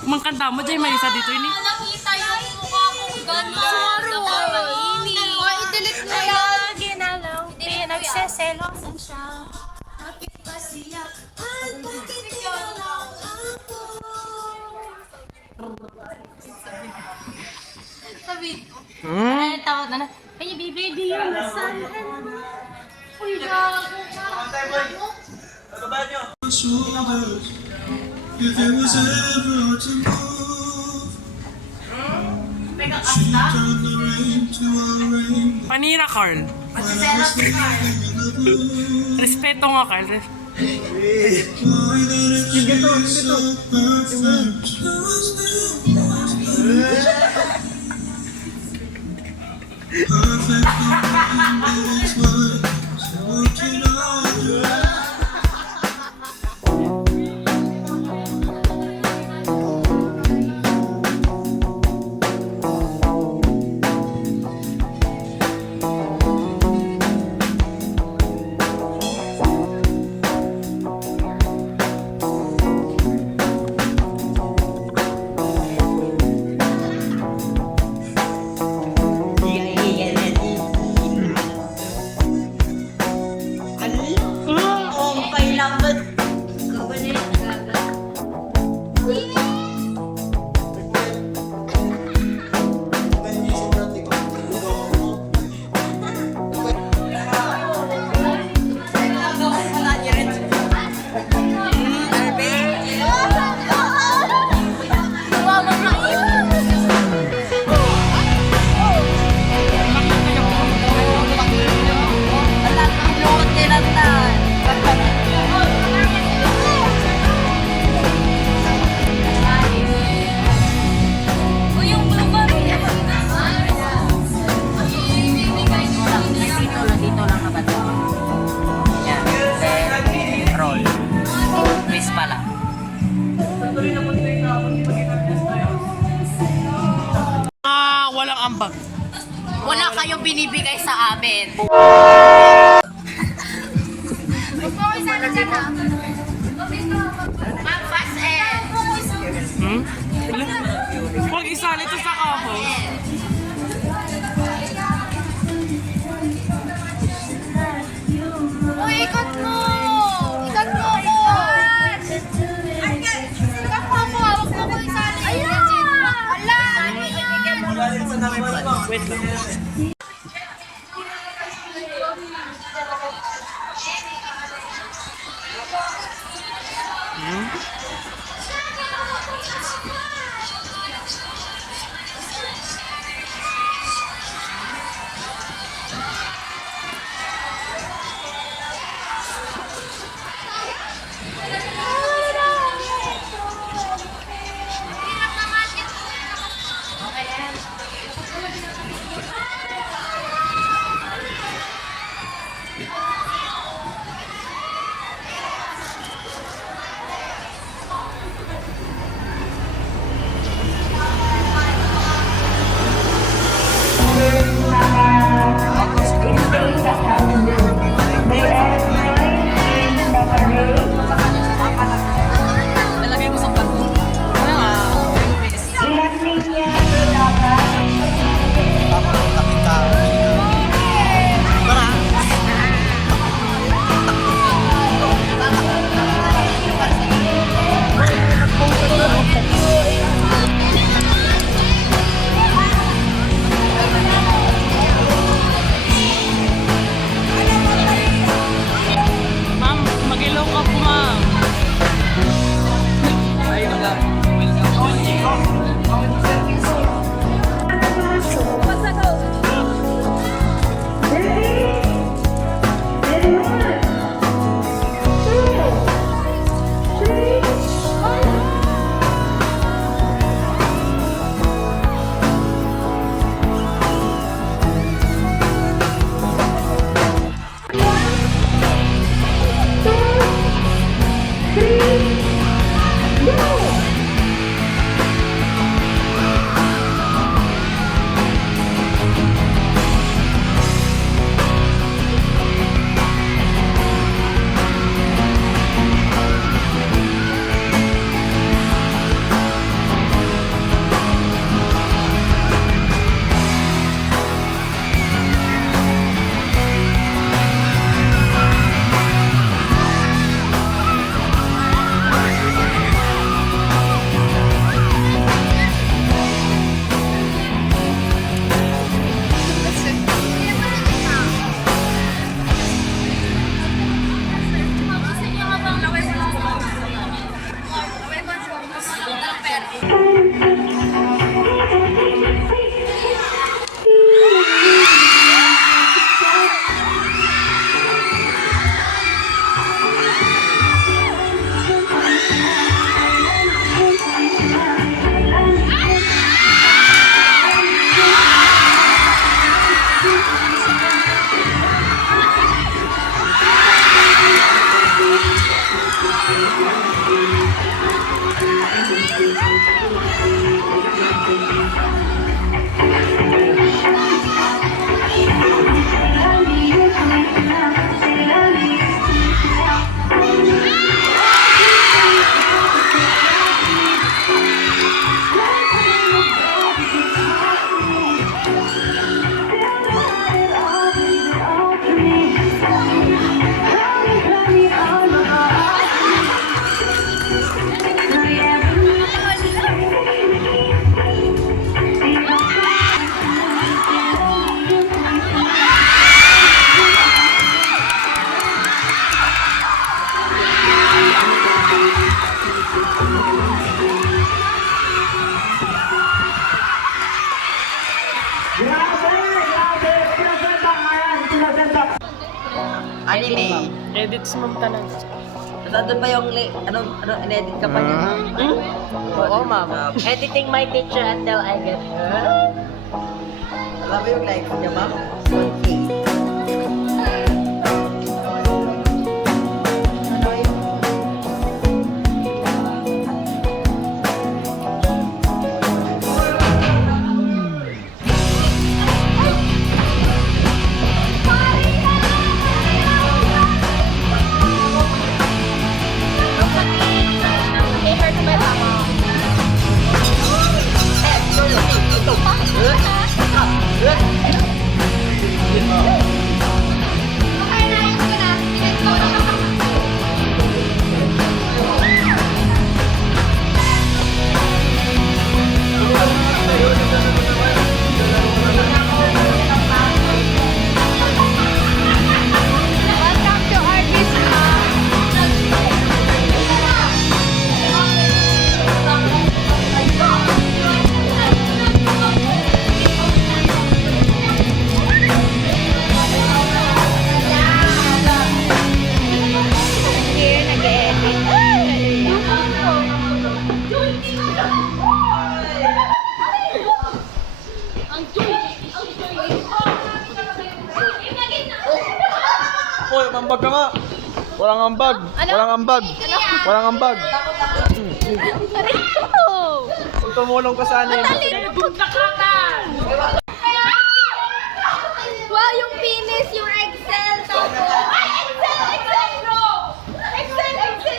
Kumangkanta mo, Jay Marisa, dito ini. Nakita yung mukha ko gano'n. Napakainit. O, i-delete mo yan. Ginalaw, pinagseselosan siya. Sabi, Ano tawag na na? Baby, baby, you're the sun. uy, gago ka. If it was ever to move, she turned the rain to a rain. Panira, Carl. When I was living in the blue, Respeto nga, Carl. why that it feels so perfect. Perfect, but it's worth working on you. Walang ambag. Wala kayong binibigay sa amin. Ma'am, fast end. Huwag isali ito sa kaho. Uy, ikat mo! Ikat mo ako! Ikat mo ako! Huwag mo ko isali! Ayan! Ala! Ano yan? Wait lang. Anime. Edit si Ma'am Tanang. Tapos andun pa yung, in-edit ka pa niya, ma'am? Oo, ma'am. Editing my picture until I get her. Alam mo yung likes niya, ma'am? 1K. Welcome to Arby's, Here, nag-edit. Hoy, mambag ka nga. Walang ambag. Walang ambag. Walang ambag. Kung tumulong ka sa anin. Wow, yung penis, yung Excel, tapos... Ay, Excel! Excel! No! Excel! Excel!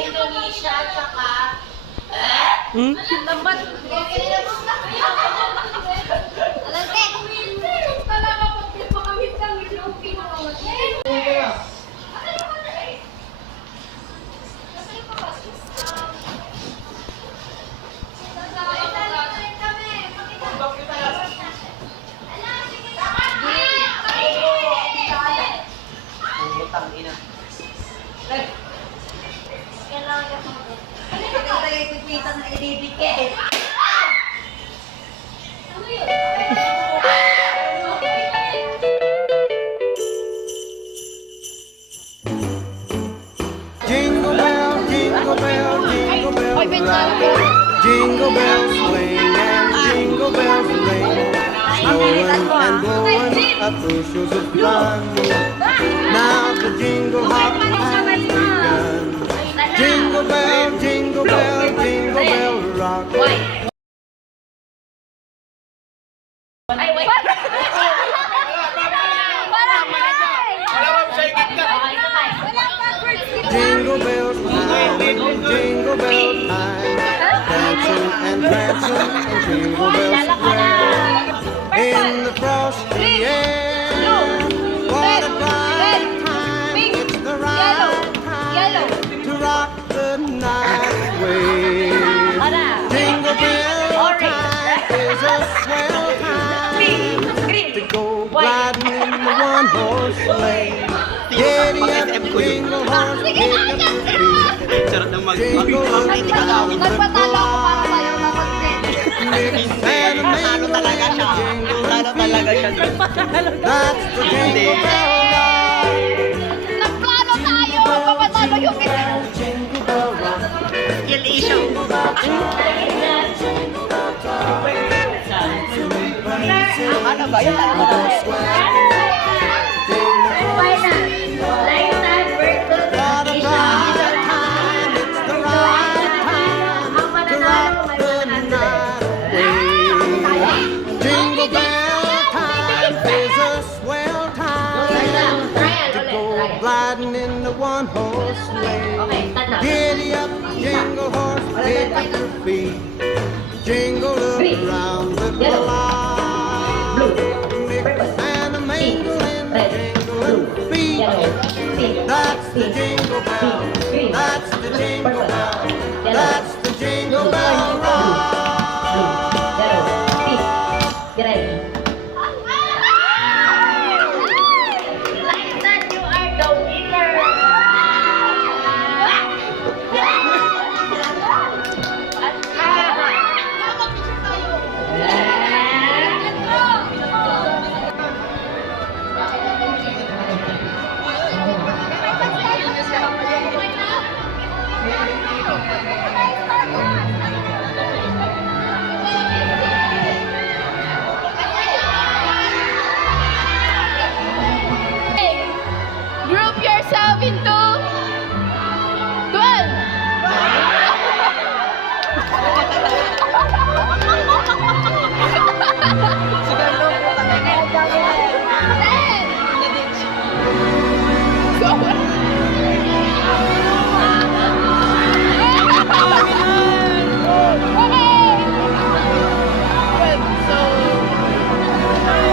Indonesia, tsaka Putang ina. Jingle bell, jingle bell, jingle bell rock. Jingle bells swing and jingle bells ring. Snowing and blowing up bushels of fun. Now the jingle hop has begun. Jingle bell, jingle bell, jingle bell rock. Jingle bells time, jingle bell time. Dancing and prancing in Jingle Bell Square. In the frosty air. What a bright time. It's the right time to rock the night away. Jingle bell time is a swell time to go riding in the one-horse sleigh. Giddy up, jingle horse, pick up the speed. Sarap ng Jingle up, hindi ka lawin. Nagpatalo ako para sa'yo na Talo talaga siya. Talo talaga siya. That's the jingle bell ride. Nagplano tayo! Papatalo yung isa. Jingle bell rock. Skill issue. Ano ba? Yung talo na. What a bright time, it's the right time to rock the night away. Jingle bell time is a swell time to go gliding in the one-horse sleigh. Giddy up, jingle horse, pick up your feet. Jingle around the clock. Mix and a mingle in the jingling feet. That's the jingle bell. That's the jingle bell. That's the jingle bell rock. Group yourself into 12.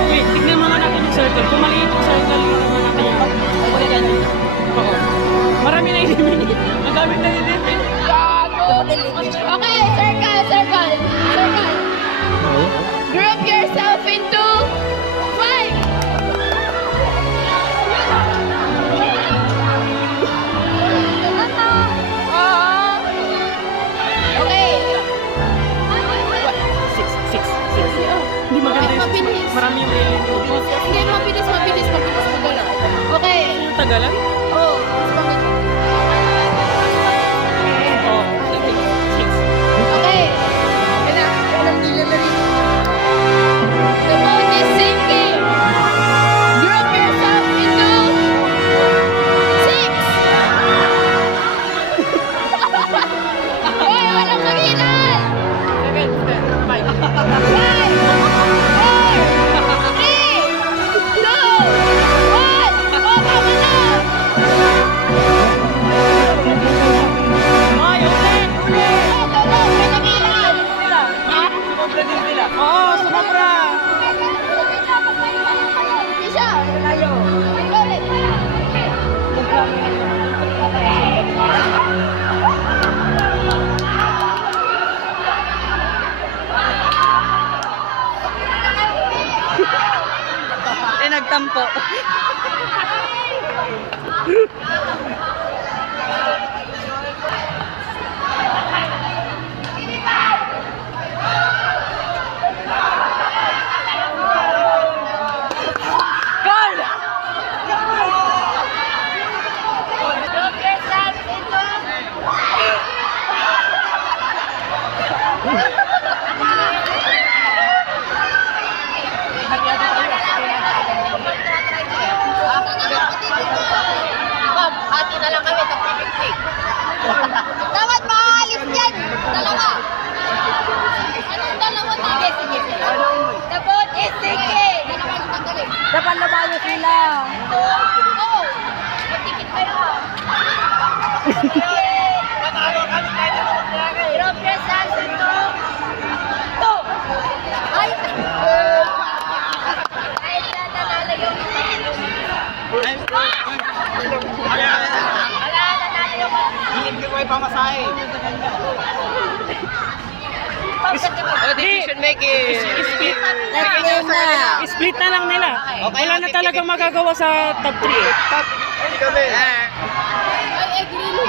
Wait, tignan mga natin yung circle. Kung maliit yung circle, yun naman natin yan. Oo. Marami na eliminate. Ang dami na eliminate. Okay, circle, circle, circle. Group yourself into 5. Okay. Six. Hindi maganda yung Mabilis. marami yung eliminate. Hindi, mabilis. Magala. Okay. Yung tagalan? Oh, mas pangit. Oo. Six. Okay. The boat is sinking. Group yourself into 6. Hoy, walang magilan. 5, 4, 3, 2, 1. Oh, tama na. Ay, ulit! Ito, may nagilan. Ha? Oo, sumobra! Isa. Ikaw ulit. Nagtampo. Hati na lang kami, tag-50. Dapat maalis yan. Dalawa. Anong dalawa na? Sige. The boat is sinking. Dapat labayo sila. Oo. Matikit kayo. Drop yourselves into 2. Ay! Ay, nanalo yung Decision making. Split na lang nila. Wala na talagang magagawa sa top 3. Ay, green na.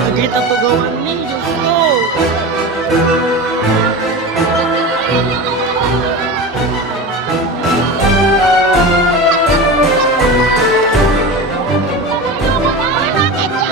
Nagita tugawan ni Diyos ko. Bakit yan?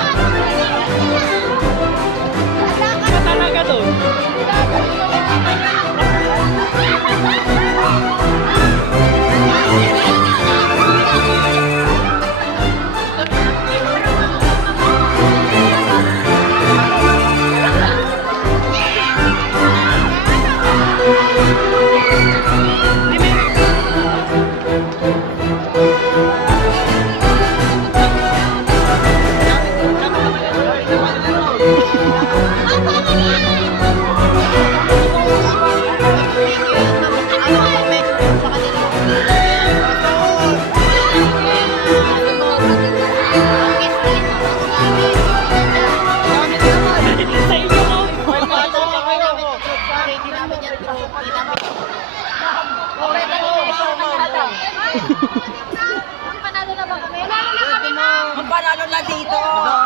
Panalo na ba kami? Panalo na kami, ma'am! Magpanalo na dito.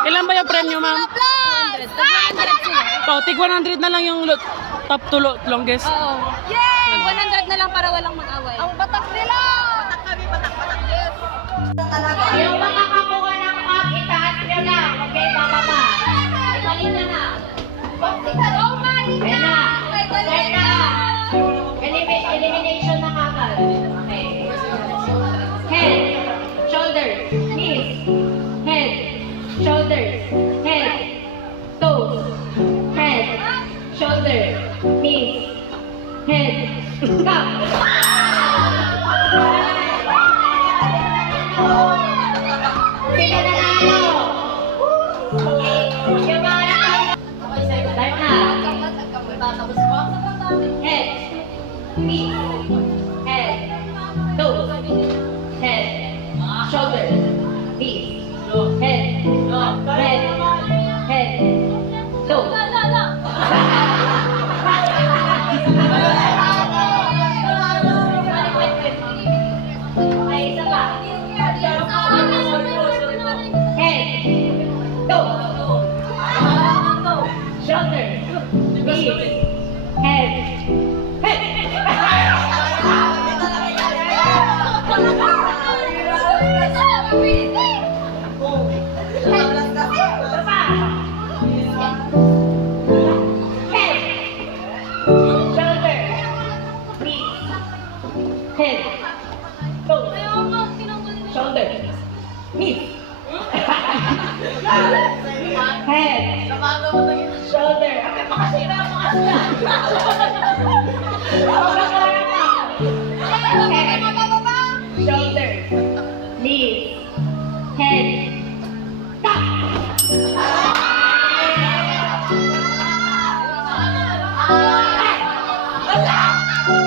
Ilan ba yung premyo, ma'am? Plus! Oh, tig 100 na lang yung top to longest. Oo. Yay! 100 na lang para walang mag-away. Ang batak nila! Batak kami, batak din. Yung makakakuha ng up, itaas nyo lang. Huwag kayo bababa. Ibalik na na. Oh my Ayan na. God! Ayan na. Elimination na kagad. Okay. Head, shoulders, knees, head, shoulders, head, toes, head, shoulders, knees, head, cup. Sino nanalo? Yung mga nanalo. Start na. Head, knees, head, toes, head, shoulders, knees, head, head, toes. Okay, isa pa. Head, toes, shoulders, knees, head, shoulders, knees, head, okay, final.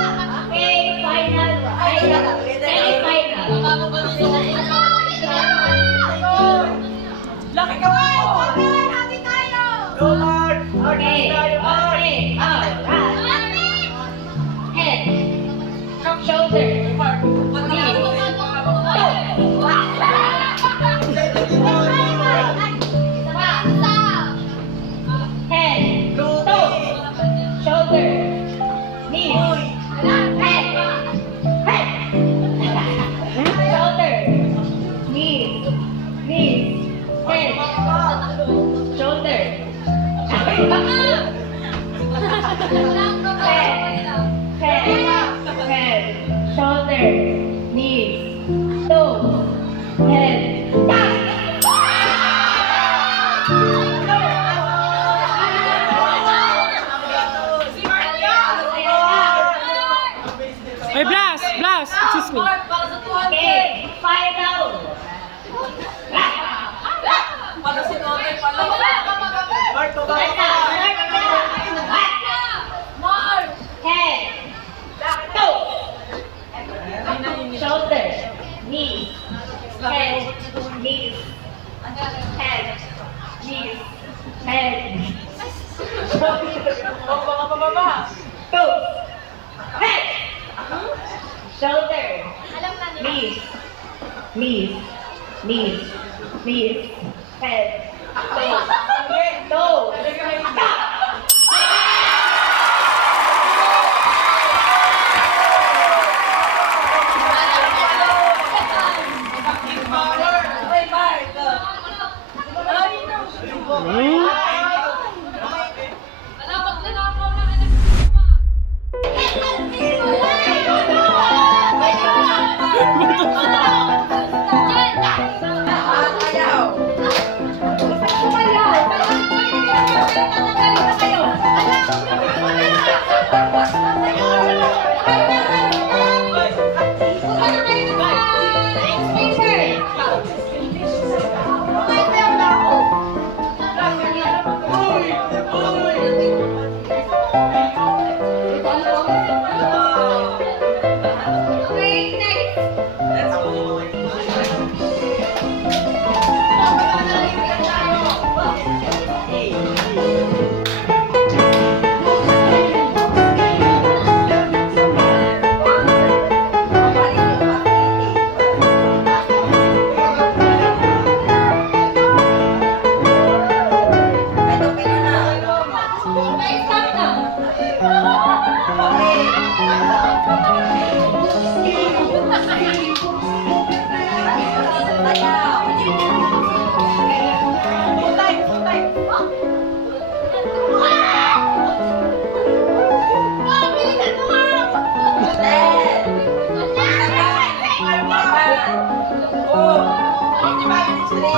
Laki ka mo. Happy tayo! Go, Lord. Okay, okay, head, shoulders, knees, head, toes, shoulders, knees, head, shoulders, knees, head, shoulders, head, shoulders, knees, toes, head, Ay, blast! Blast! Excuse me. okay, final. Head, toes, shoulders, knees, head, knees, head, knees, head, toes, head, shoulders, knees, head, toes, Hmm? Ayaw!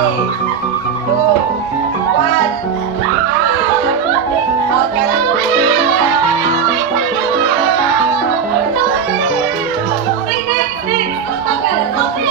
Okay, next, next. Okay.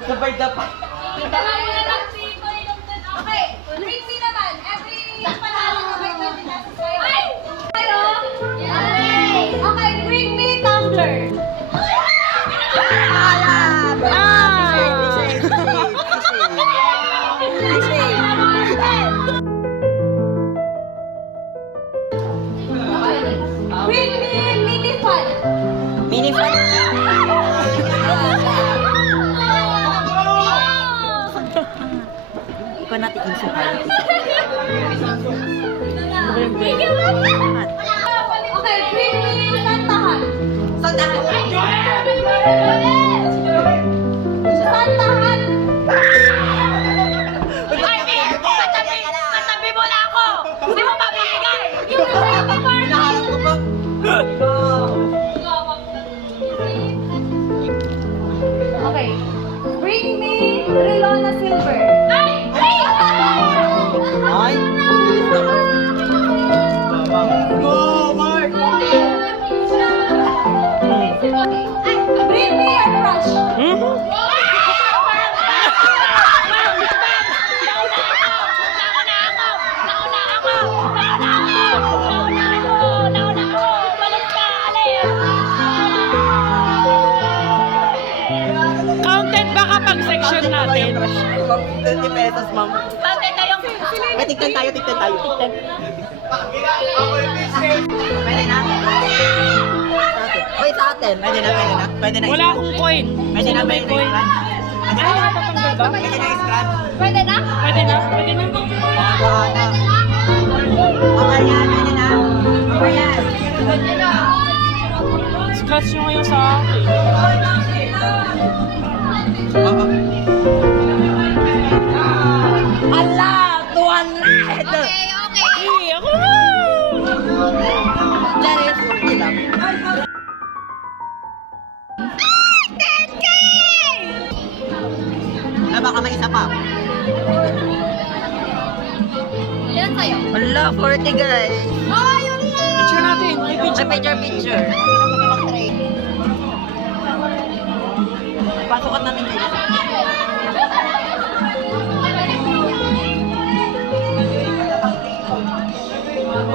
Sabay dapat. Okay, bring me naman. Every panalo na may 20 pesos kayo. Kayo? Okay, bring me tumbler. Bring me mini fun. Mini fan. Ikaw natin insukal. Okay, bring me santahan. Santahan. Katabi mo na ako! Hindi mo pabibigay! Yung baby party. Hinaharap ko ba? Okay. Bring me Relona Silver. Ay, bilis naman. Go, Mark! Bring me your crush. Counted ba kapag section natin? 20 pesos, ma'am. Ay, tignan tayo. Pwede na. Uy, sa atin. Pwede na. Wala akong coin. Pwede na, May coin. Ay, natatanggal ba? Pwede na scratch. Pwede na? Pwede na? Pwede na? Okay yan, pwede na. Okay yan. Scratch nyo ngayon sa akin. Ala, 200! Okay. Hey, ako! Diyan yung 40 lang. Baka may isa pa. Ilan sa'yo? Wala, 40 guys. Oh, yun na! Picture natin. May picture. Picture. Pasukat natin guys.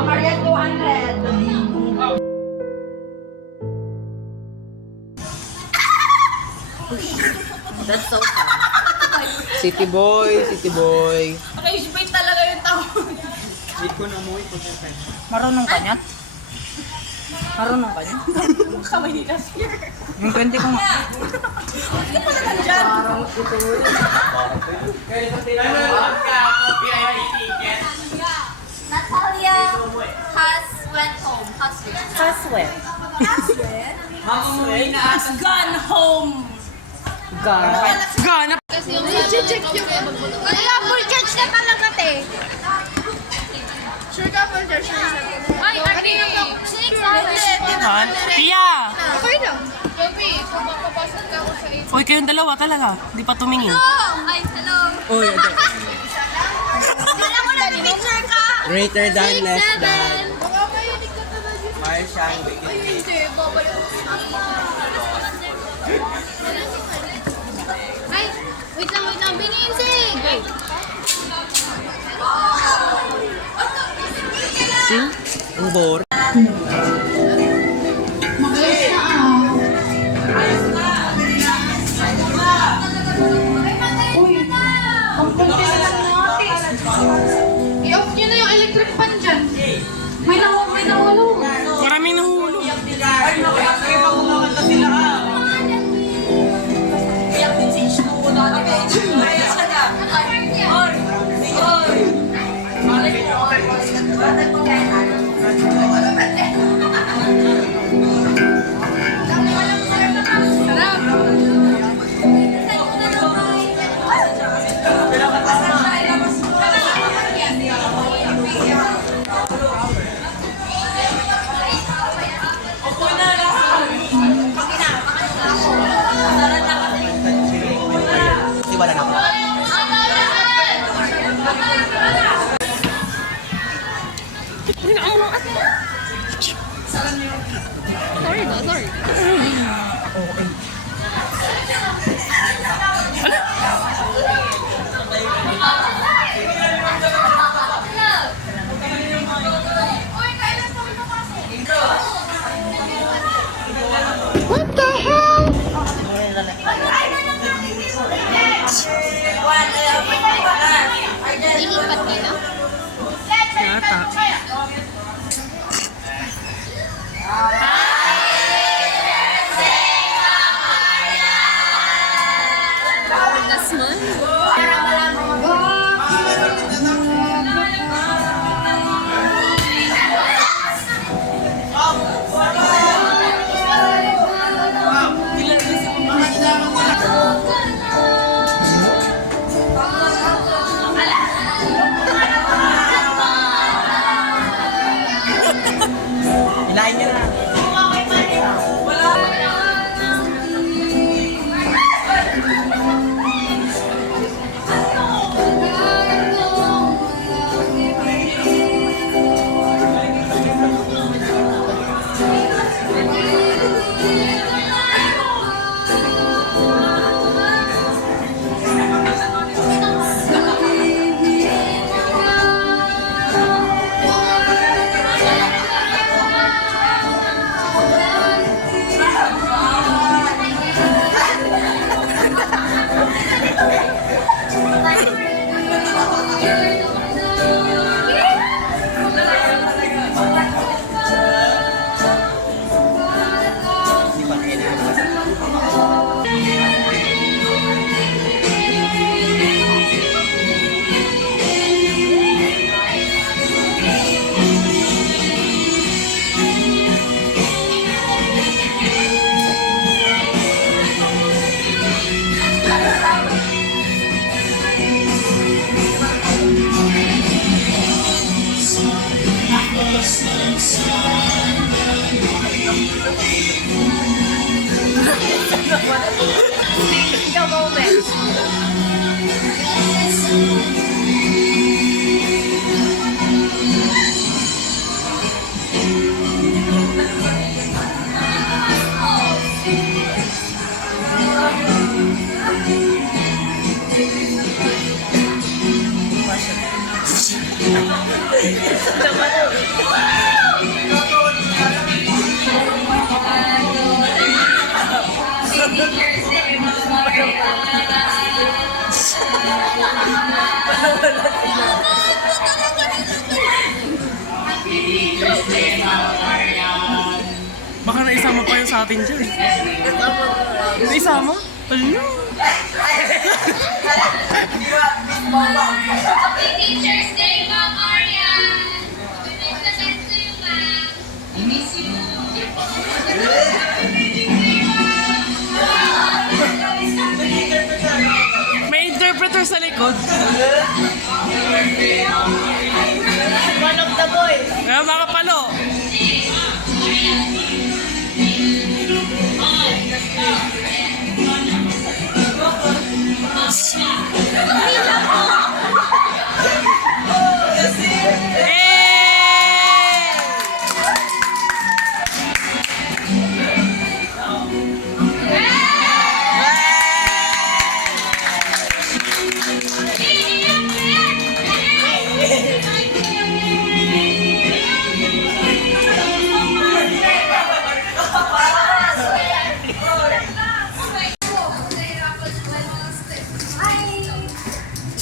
Maria, 200. That's so fun. City boy, city boy. Rage bait talaga yung tawag. Marunong ka niyan? Marunong ka niyan? Kamay ni last year. Yung 20 ko nga. Hindi pa na nandyan. Natalia has went home. Haswell. Has gone home. Ganap! Kasi yung check yung kaya full charge na talaga, te. Sure ka, full charge na. Ay, ano yung 600? Tia! Okay lang. Gabi, kung makapasok ka ako sa Uy, kayong dalawa talaga. Di pa tumingin. Ay, hello. Uy, okay. Kala ko na picture ka. Greater than, less than. Baka mahilig ka talaga. Martian. Ay, hindi. Babalik. Ay, wait lang. Bininsig. Wait. Ang bore. I-off nyo na yung electric fan dyan. May nahulog. Maraming nahulog. Iba na ako. Sorry. Ilipat nila? Yata. Das man? Inain niya na. The moment. Wow! Baka naisama pa yun sa atin dyan. Naisama? Ano? Teacher's Day, Ma'am Arian! Nice na nice to you, ma'am. I miss you. May interpreter sa likod. One of the boys. Kaya mga palo.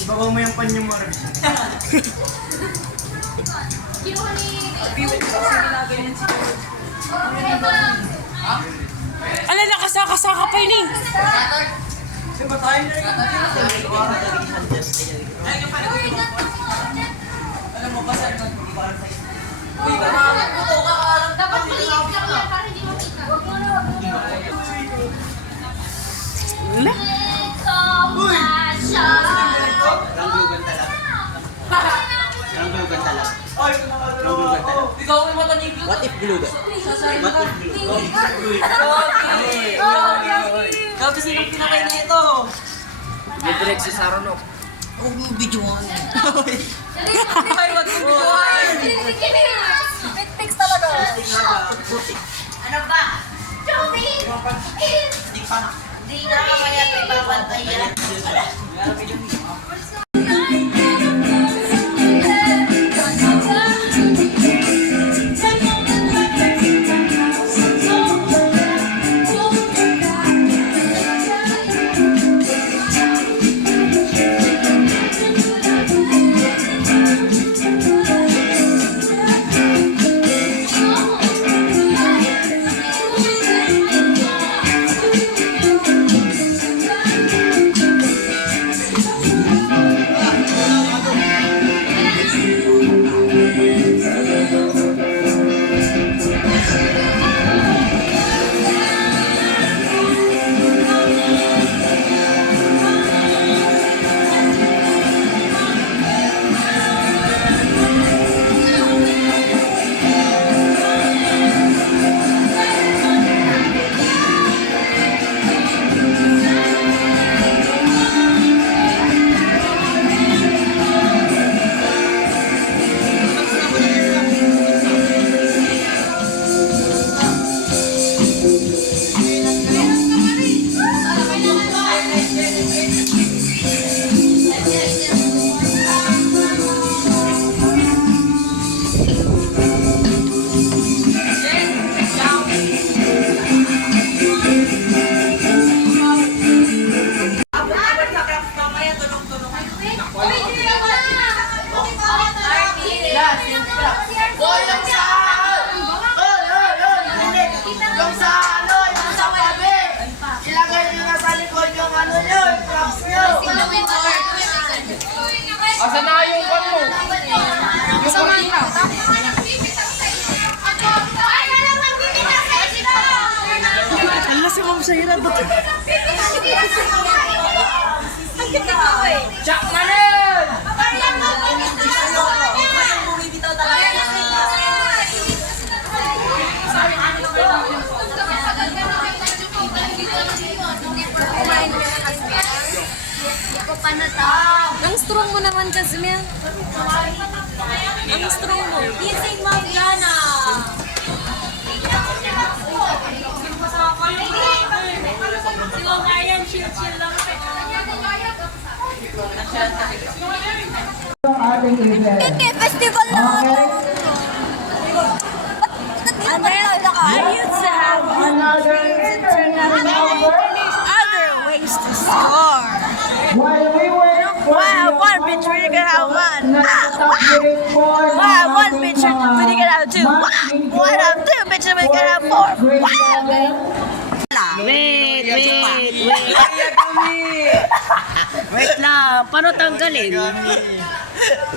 Ibabaw mo yung panyo mo. Ala, nakasaka-saka pa yun eh. Dapat maliit lang yan para hindi makita. Ala. Ranggugan talaga. Ranggugan talaga. Ikaw ay mataniglo. What if gulugan? What if gulugan? Ikaw kasi nung pinakay na ito. May direct si Saronok. Oh, video mo. Ay, wag mo Fix talaga. Ano ba? Joey! Hindi na mamaya tayo babantay yan. Asa na yung kwan mo? Yung kortina. Ala si Ma'am Shahira doon. Jack Manen! Ang strong mo naman, Kazmia. Ang strong mo. Gising mo, Jana. Sila Ryan, chill lang. Hindi, festival na ako. I used to have dreams and turned out other ways to score. Wow, one bitch, we're gonna have one. One picture, we can have two. One of two picture, we can have four. Wait. Wait lang, paano tanggalin?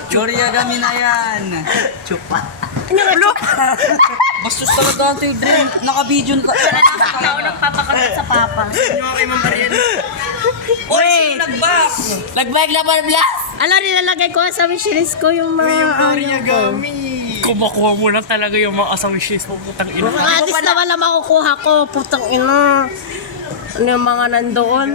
Yoriyagami na yan. Chupa. Bastos talaga ang tayo, Dren. Naka-video ka. Ikaw nagpapakalat sa papa. Wait! Nag-bike na barblas! Ala, nilalagay ko sa wishlist ko yung mga Kumakuha mo na talaga yung mga wishes mo, putang ina. Mga artist na wala makukuha ko, putang ina. Ano yung mga nandoon?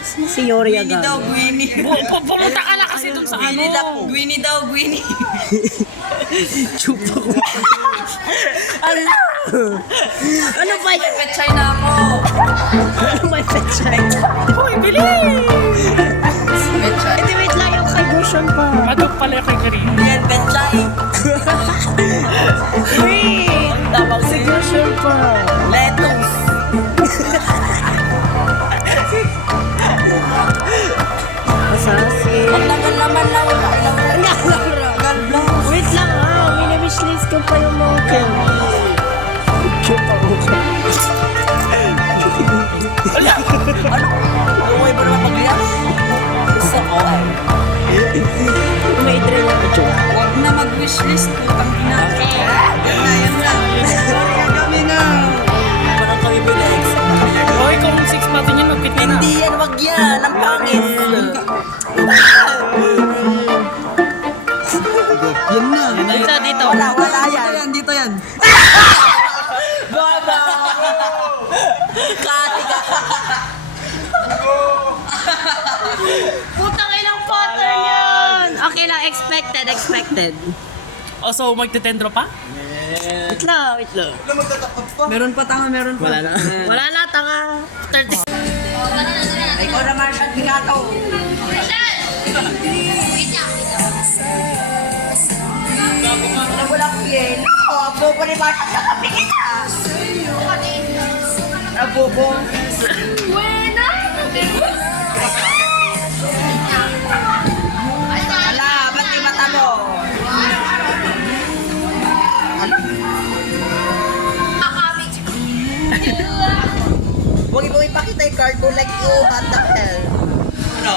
Si Yori Agami. Pumunta ka na kasi dun sa ano. Gwini daw, Gwini. Chupa ko. Ala! Ano ba yun? Petchay na ako. Ano ba yung petchay? Hoy, bili! Petchay. Hindi, wait lang yung kay Gushan pa. Madok pala yung kay Karina. Yan, Petchay. Wait! Tapos Si Gushan pa. Lettuce. Asasi. Ang tagal naman, Laura. Wait lang mini-wishlist ko pa yung mga chupa ko. Okay ba naman mag-lias? Gusto ko ay. May drain na ito. Huwag na mag-wishlist. Putang ina. Yan na. Yoriyagami na. Parang kami bilex. Hoy, kung 6 natin yun, magpit na. Hindi yan, wag yan. Ang pangit. Yan na. Dito. Wala yan. Dito yan. Baba! Kati ka. Putang ilang pattern yun! Okay lang, expected. Oh, so magte-tendro pa? Wait lang. Meron pa tanga, meron pa. Wala na, tanga. 30. Ikaw na Marshall Picato. Wala ko yelo. Abobo ni Marshall sa kape kita. Abobo. Ala, ba't di mata mo? Huwag mo ipakita yung card mo like you, what the hell? Ano?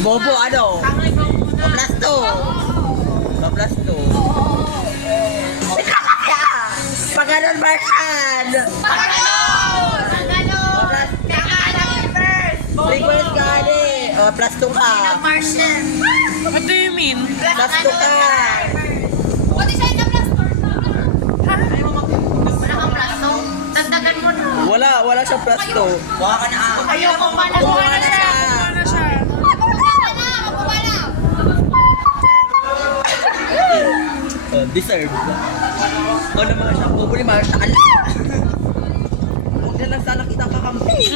Bobo, ano? Paplasto. Pag ganon, Marshall! Request gani. Plasto ka. What do you mean? Plasto ka. Wala siyang plasto. Kuha ka na. Ayoko pa na. Kuha na siya. Deserve. O naman siya. Bubuli Marshall. Huwag na lang sana kita kakampi.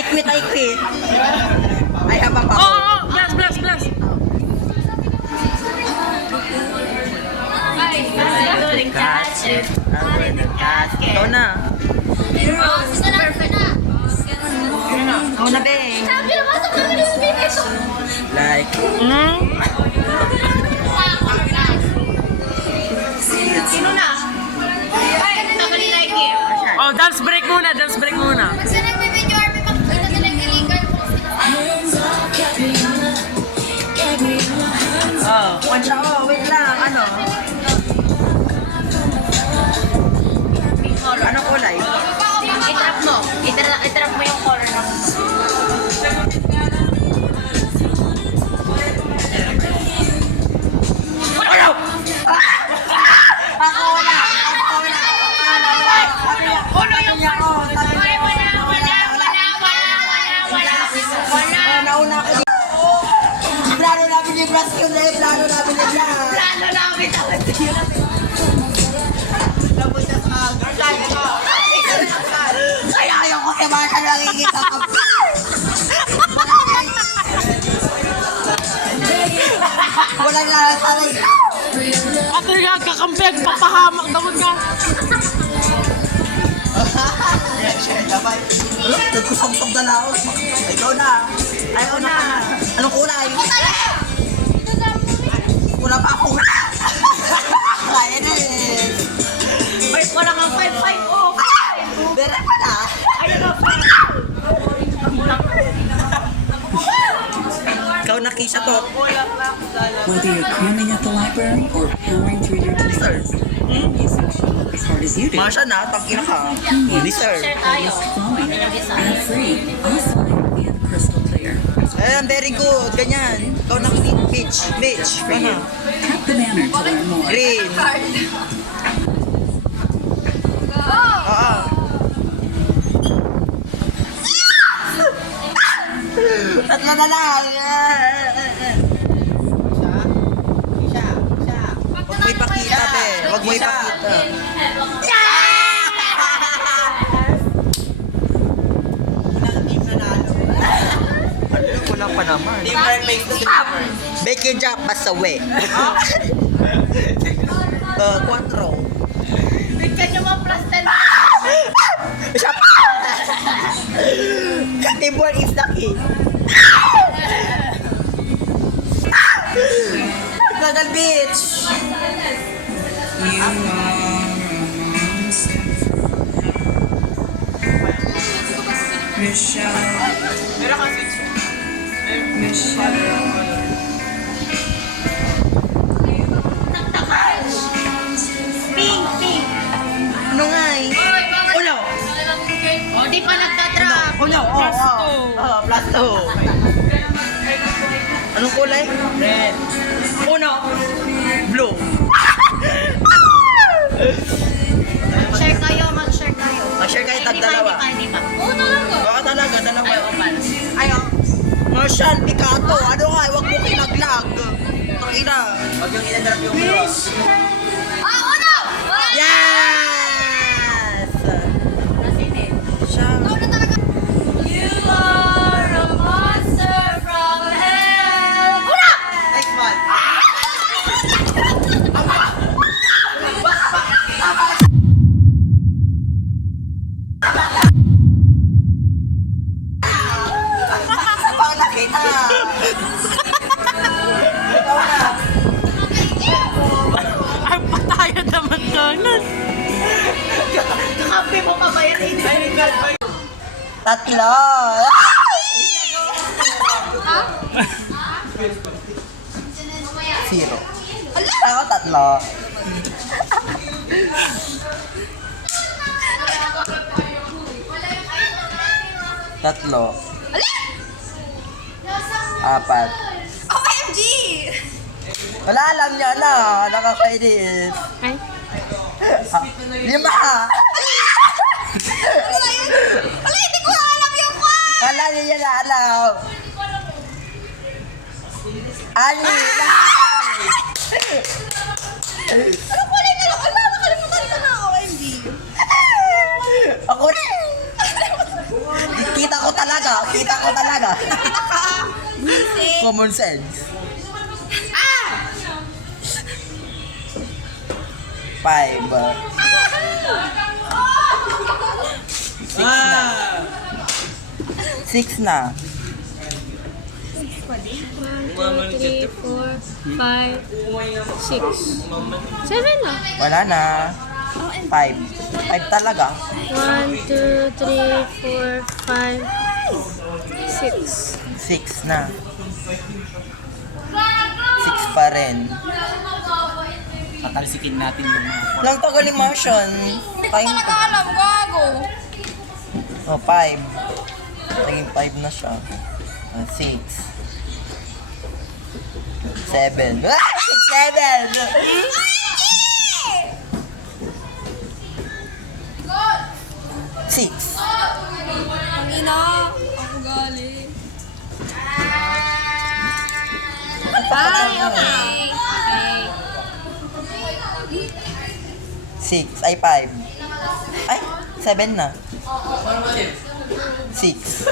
I quit. I have a power. Blast! Ito na. Ito na, be. Like. Sino na? Oh, dance break muna. Kasi nagbibidyo, Arby, makikita nila yung illegal post. Wait lang. Ano? Anong kulay? I-trap mo. I-trap mo yung color ng Nauna ako dito. Plano namin yung Brazil na yun. Plano namin yung Kaya ayaw ko kaya mga ka nakikita ka. Wala na lang saray. Ate nga, kakampi, papahamak daw ka. Nagkusog-sog na ako. Ikaw na. Ayaw na. Anong kulay? Wala pa ako. Kaya na eh. Ay, wala kang 5-5 oh. Bera pa na. Ikaw na Kisha to. Whether you're cramming at the library or powering through your classes, music should work as hard as you do. Masya na, tangina ka. Lizard. Share tayo. It's flowing, ad-free, offline, and crystal clear. Ayan, very good. Ganyan. Ikaw na Mitch. Mitch. For you. Tap the banner to learn more. Green. Tatlo na lang. Huwag mo ipakita, be. Huwag mo ipakita. Wala pa naman. Bake your job, basawe. 4. Bigyan nyo mo plus 10. Siya pa! Teamwork is the key. Nagal Beach! Ping, ping. Ano nga eh? Uno! O, di pa nagtatrap. Uno! Plus two. Plus 2. Anong kulay? Red. Uno! Blue. Share kayo, mag-share kayo. Mag-share kayo, tag-dalawa. Hindi pa. Oo, talaga. Baka talaga, dalawa. Ay, opals. Ayaw. Marshall, Picato. Ano nga, huwag mo kinaglag. Pakina. Huwag yung inadrap yung cross. Uno! Yes! Siya. You are a monster from hell! Una! Next one. Pang nakita. Ikaw na. Ang pataya naman doon. Kape mo pa ba yan? Tatlo. Zero. Ako tatlo. Tatlo. Apat. OMG! Wala, alam niya na. Nakakainis. Ay. 5. Wala, hindi ko alam yung kwan! Wala niya na alam. 6. Ano kulay na lang? Ala, nakalimutan ko na. OMG! Ako rin. Kita ko talaga. Kita ko talaga. Common sense. 5. 6 na. 1, 2, 3, 4, 5, 6. 7 na. Wala na. 5. 5 talaga. 1, 2, 3, 4, 5, 6. 6 na. 6 pa rin. Tatalsikin natin yung mga... Lang tagal ni Martian. Time Talaga alam, gago! Oh, 5. Naging 5 na siya. 6. 7. 6, 7! 6. Pangina, ako galing. Ay, Okay. 6. Ay, 5. Ay, 7 na. 6. 7. 6,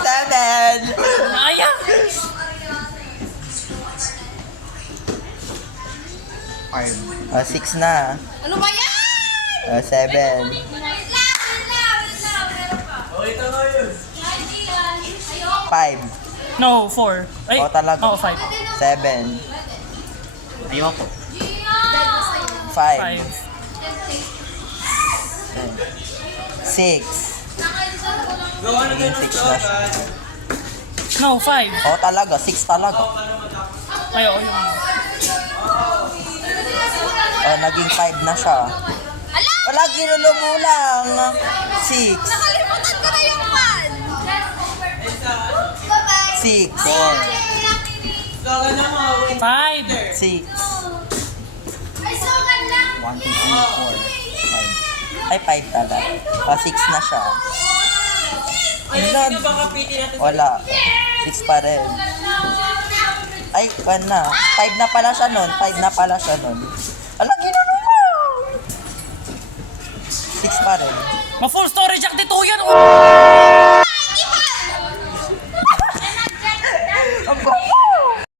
7! Naya! 6 na. Ano ba yan? 7. 5. No, 4. Ay, Oh, talaga. Oo, 5. 7. Ayoko. 5. 5. 6. Naging 6 na siya. No, 5. Oh, talaga. 6 talaga. Ay, oo, yung... Oh, naging 5 na siya. Wala, ginulo mo lang. 6. Nakalimutan ko na yung 1. 6. 5. 6. Ay, sugan lang. 1, 2, 3, 4, 5. Ay, 5 talaga. Oh, 6 na siya. Wala. 6 pa rin. Ay, 1 na. 5 na pala siya nun. 5 na pala siya nun. Ala, ginulo mo! 6 pa rin. Ma-full storage acti 2 yan.